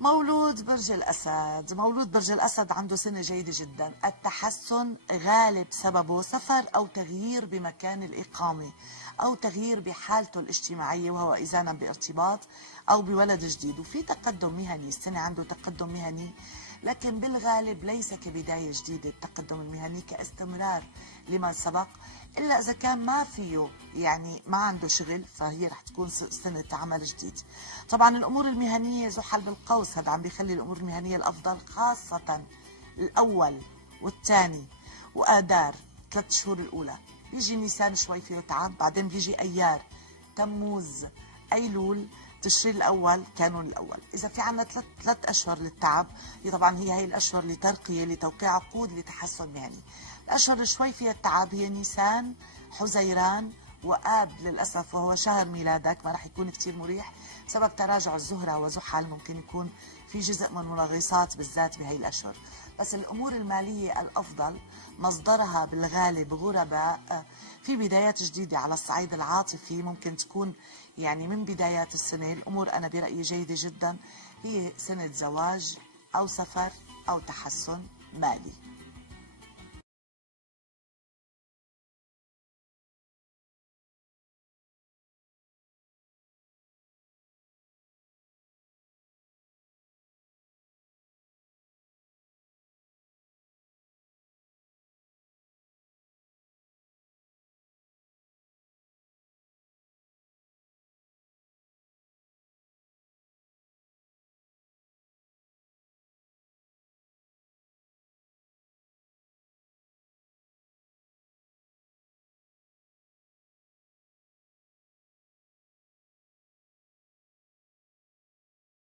مولود برج الأسد، مولود برج الأسد عنده سنة جيدة جدا. التحسن غالب سببه سفر أو تغيير بمكان الإقامة أو تغيير بحالته الاجتماعية، وهو إذا بارتباط أو بولد جديد. وفي تقدم مهني، السنة عنده تقدم مهني، لكن بالغالب ليس كبداية جديدة. التقدم المهني كاستمرار لما سبق، إلا إذا كان ما فيه، يعني ما عنده شغل، فهي رح تكون سنة عمل جديد. طبعا الأمور المهنية زحل بالقوس، هذا عم بيخلي الأمور المهنية الأفضل، خاصة الأول والثاني وآذار، 3 شهور الأولى. بيجي نيسان شوي فيه تعب، بعدين بيجي أيار، تموز، أيلول، تشرين الأول، كانون الأول. إذا في عنا ثلاث أشهر للتعب، هي طبعا هي الأشهر لترقية، لتوقيع عقود، لتحسن مهني. الأشهر اللي شوي فيها التعب هي نيسان، حزيران، وآب للأسف وهو شهر ميلادك ما رح يكون كتير مريح بسبب تراجع الزهرة وزحل. ممكن يكون في جزء من المنغصات بالذات بهي الأشهر. بس الأمور المالية الأفضل مصدرها بالغالب غرباء. في بدايات جديدة على الصعيد العاطفي ممكن تكون، يعني من بدايات السنة الأمور أنا برأيي جيدة جدا. هي سنة زواج أو سفر أو تحسن مالي.